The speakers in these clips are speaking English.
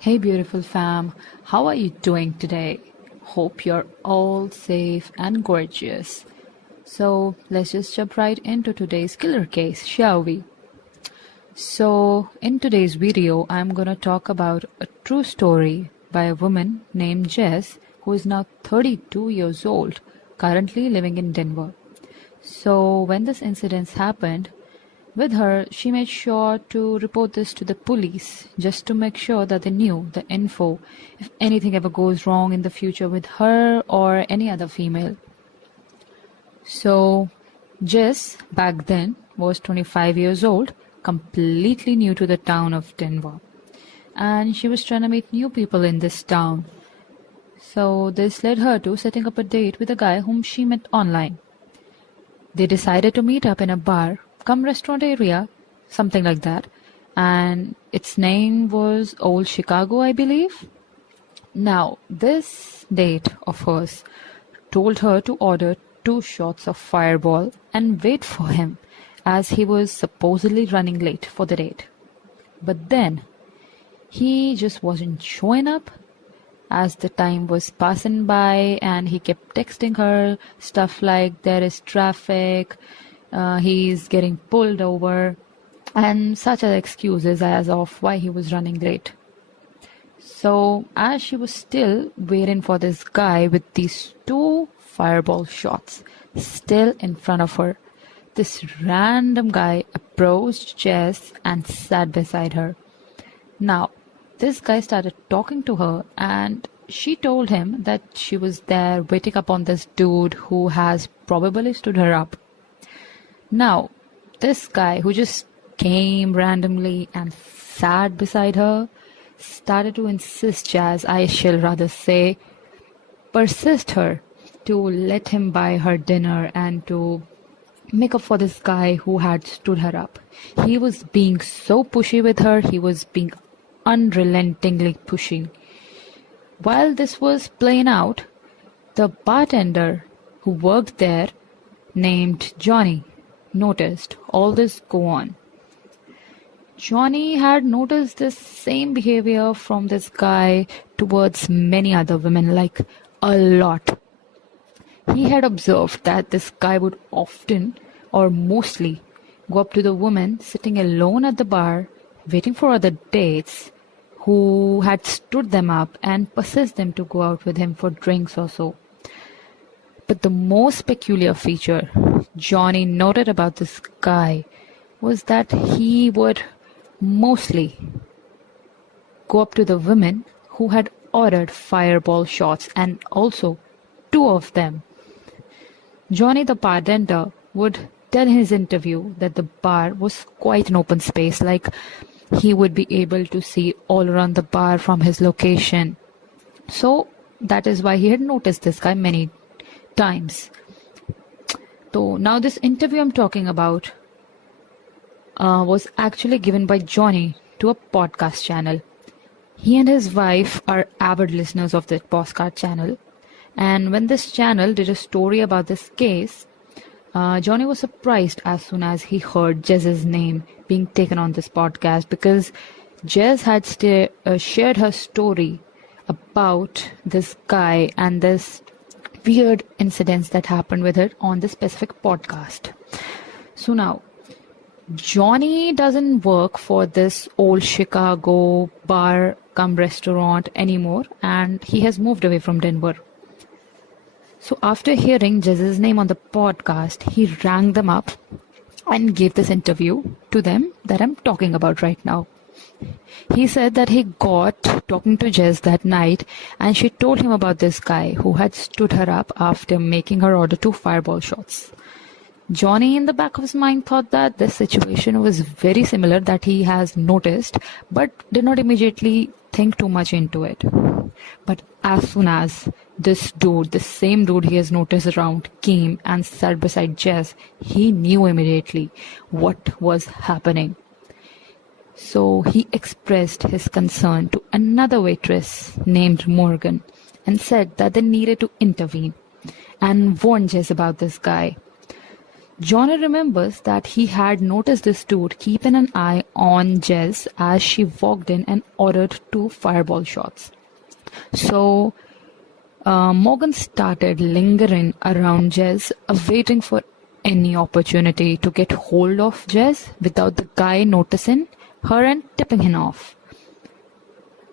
Hey, beautiful fam, how are you doing today? Hope you're all safe and gorgeous. So, let's just jump right into today's killer case, shall we? So, in today's video, I'm gonna talk about a true story by a woman named Jess, who is now 32 years old, currently living in Denver. So, when this incident happened, with her, she made sure to report this to the police just to make sure that they knew the info if anything ever goes wrong in the future with her or any other female. So, Jess, back then, was 25 years old, completely new to the town of Denver. And she was trying to meet new people in this town. So, this led her to setting up a date with a guy whom she met online. They decided to meet up in a bar come restaurant area, something like that, and its name was Old Chicago, I believe. Now, this date of hers told her to order 2 shots of Fireball and wait for him, as he was supposedly running late for the date. But then, he just wasn't showing up as the time was passing by, and he kept texting her stuff like there is traffic, he's getting pulled over, and such other excuses as of why he was running late. So, as she was still waiting for this guy with these 2 Fireball shots still in front of her, this random guy approached Jess and sat beside her. Now, this guy started talking to her, and she told him that she was there waiting upon this dude who has probably stood her up. Now, this guy who just came randomly and sat beside her started to insist, as I shall rather say, persist her to let him buy her dinner and to make up for this guy who had stood her up. He was being so pushy with her, he was being unrelentingly pushing. While this was playing out, the bartender who worked there, named Johnny, noticed all this go on. Johnny had noticed this same behavior from this guy towards many other women, like a lot. He had observed that this guy would often or mostly go up to the woman sitting alone at the bar, waiting for other dates, who had stood them up and persist them to go out with him for drinks or so. But the most peculiar feature Johnny noted about this guy was that he would mostly go up to the women who had ordered Fireball shots, and also 2 of them. Johnny the bartender would tell in his interview that the bar was quite an open space, like he would be able to see all around the bar from his location. So that is why he had noticed this guy many times. So now this interview I'm talking about was actually given by Johnny to a podcast channel. He and his wife are avid listeners of the podcast channel, and when this channel did a story about this case, Johnny was surprised as soon as he heard Jess's name being taken on this podcast, because Jess had shared her story about this guy and this weird incidents that happened with her on this specific podcast. So now, Johnny doesn't work for this Old Chicago bar cum restaurant anymore, and he has moved away from Denver. So after hearing Jess's name on the podcast, he rang them up and gave this interview to them that I'm talking about right now. He said that he got talking to Jess that night, and she told him about this guy who had stood her up after making her order 2 Fireball shots. Johnny, in the back of his mind, thought that this situation was very similar that he has noticed, but did not immediately think too much into it. But as soon as this dude, the same dude he has noticed around, came and sat beside Jess, he knew immediately what was happening. So he expressed his concern to another waitress named Morgan and said that they needed to intervene and warn Jess about this guy. Johnny remembers that he had noticed this dude keeping an eye on Jess as she walked in and ordered 2 fireball shots. So Morgan started lingering around Jess, waiting for any opportunity to get hold of Jess without the guy noticing her and tipping him off.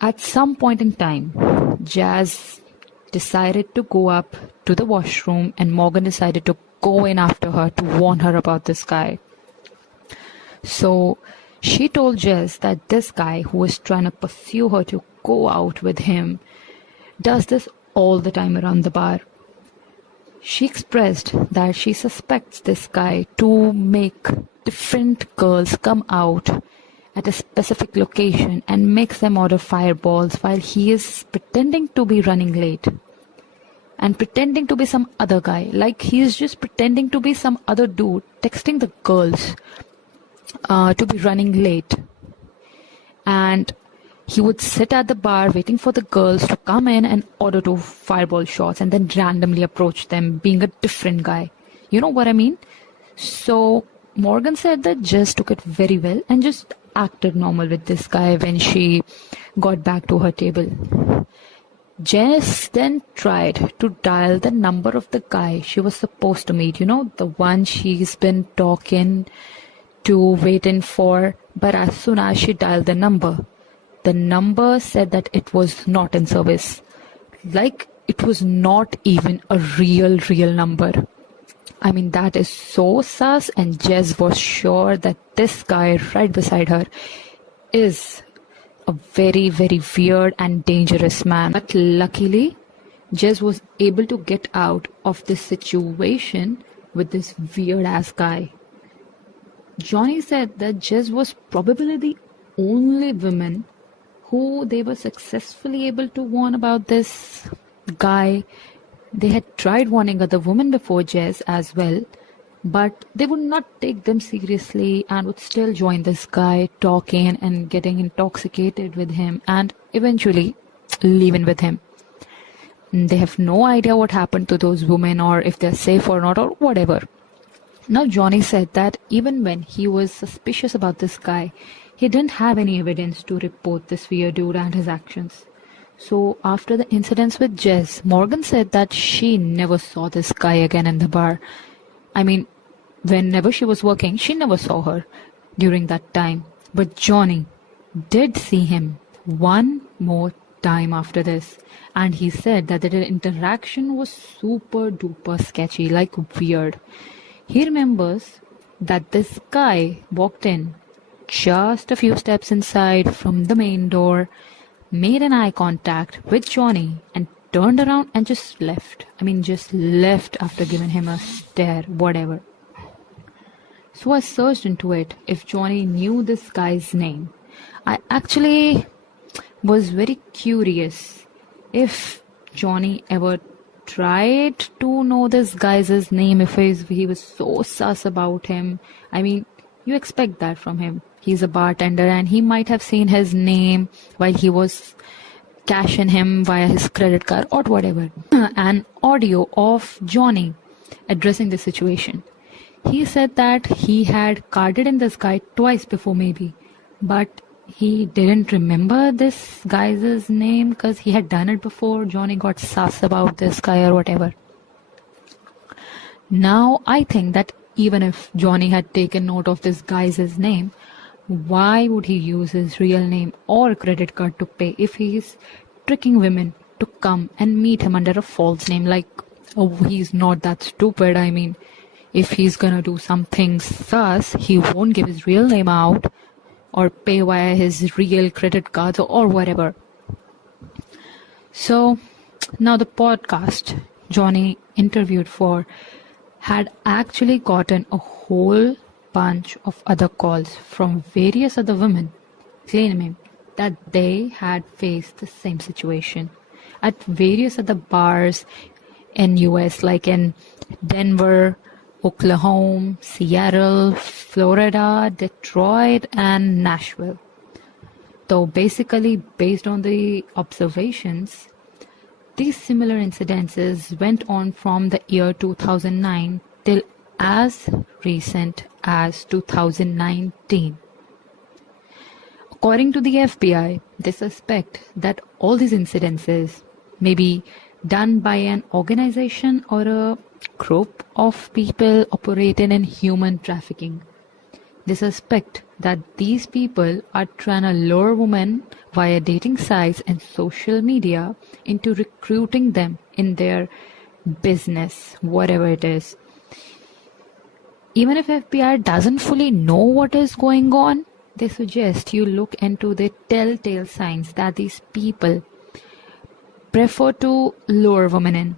At some point in time, Jazz decided to go up to the washroom and Morgan decided to go in after her to warn her about this guy. So she told Jess that this guy who was trying to pursue her to go out with him does this all the time around the bar. She expressed that she suspects this guy to make different girls come out at a specific location and makes them order fireballs while he is pretending to be running late and pretending to be some other guy, like he is just pretending to be some other dude texting the girls to be running late. And he would sit at the bar waiting for the girls to come in and order 2 fireball shots and then randomly approach them being a different guy. You know what I mean? So Morgan said that Jess took it very well and just acted normal with this guy when she got back to her table. Jess then tried to dial the number of the guy she was supposed to meet, the one she's been talking to, waiting for, but as soon as she dialed the number said that it was not in service. Like it was not even a real number. I mean, that is so sus, and Jess was sure that this guy right beside her is a very, very weird and dangerous man. But luckily, Jess was able to get out of this situation with this weird ass guy. Johnny said that Jess was probably the only woman who they were successfully able to warn about this guy. They had tried warning other women before Jess as well, but they would not take them seriously and would still join this guy talking and getting intoxicated with him and eventually leaving with him. They have no idea what happened to those women or if they're safe or not or whatever. Now Johnny said that even when he was suspicious about this guy, he didn't have any evidence to report this weird dude and his actions. So after the incidents with Jess, Morgan said that she never saw this guy again in the bar. I mean, whenever she was working, she never saw her during that time. But Johnny did see him one more time after this. And he said that the interaction was super duper sketchy, like weird. He remembers that this guy walked in just a few steps inside from the main door, made an eye contact with Johnny and turned around and just left. I mean, just left after giving him a stare, whatever. So I searched into it if Johnny knew this guy's name. I actually was very curious if Johnny ever tried to know this guy's name, if he was so sus about him. I mean, you expect that from him. He's a bartender and he might have seen his name while he was cashing him via his credit card or whatever. An audio of Johnny addressing the situation. He said that he had carded in this guy twice before maybe, but he didn't remember this guy's name because he had done it before. Johnny got sus about this guy or whatever. Now I think that even if Johnny had taken note of this guy's name, why would he use his real name or credit card to pay if he is tricking women to come and meet him under a false name? Like, oh, he's not that stupid. I mean, if he's gonna do something sus, he won't give his real name out or pay via his real credit cards or whatever. So now the podcast Johnny interviewed for had actually gotten a whole bunch of other calls from various other women claiming that they had faced the same situation at various other bars in US, like in Denver, Oklahoma, Seattle, Florida, Detroit, and Nashville. So basically, based on the observations, these similar incidences went on from the year 2009 till as recent as 2019. According to the FBI, they suspect that all these incidences may be done by an organization or a group of people operating in human trafficking. They suspect that these people are trying to lure women via dating sites and social media into recruiting them in their business, whatever it is. Even if FBI doesn't fully know what is going on, they suggest you look into the telltale signs that these people prefer to lure women in.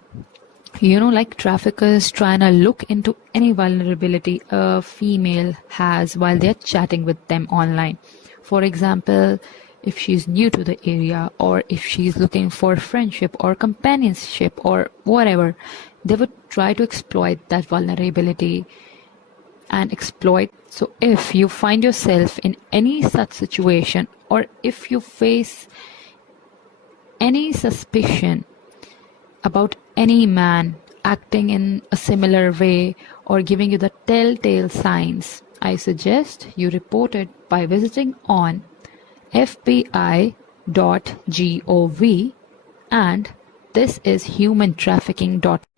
Like traffickers trying to look into any vulnerability a female has while they're chatting with them online. For example, if she's new to the area or if she's looking for friendship or companionship or whatever, they would try to exploit that vulnerability and exploit. So if you find yourself in any such situation, or if you face any suspicion about any man acting in a similar way or giving you the telltale signs, I suggest you report it by visiting on fbi.gov, and this is humantrafficking.com.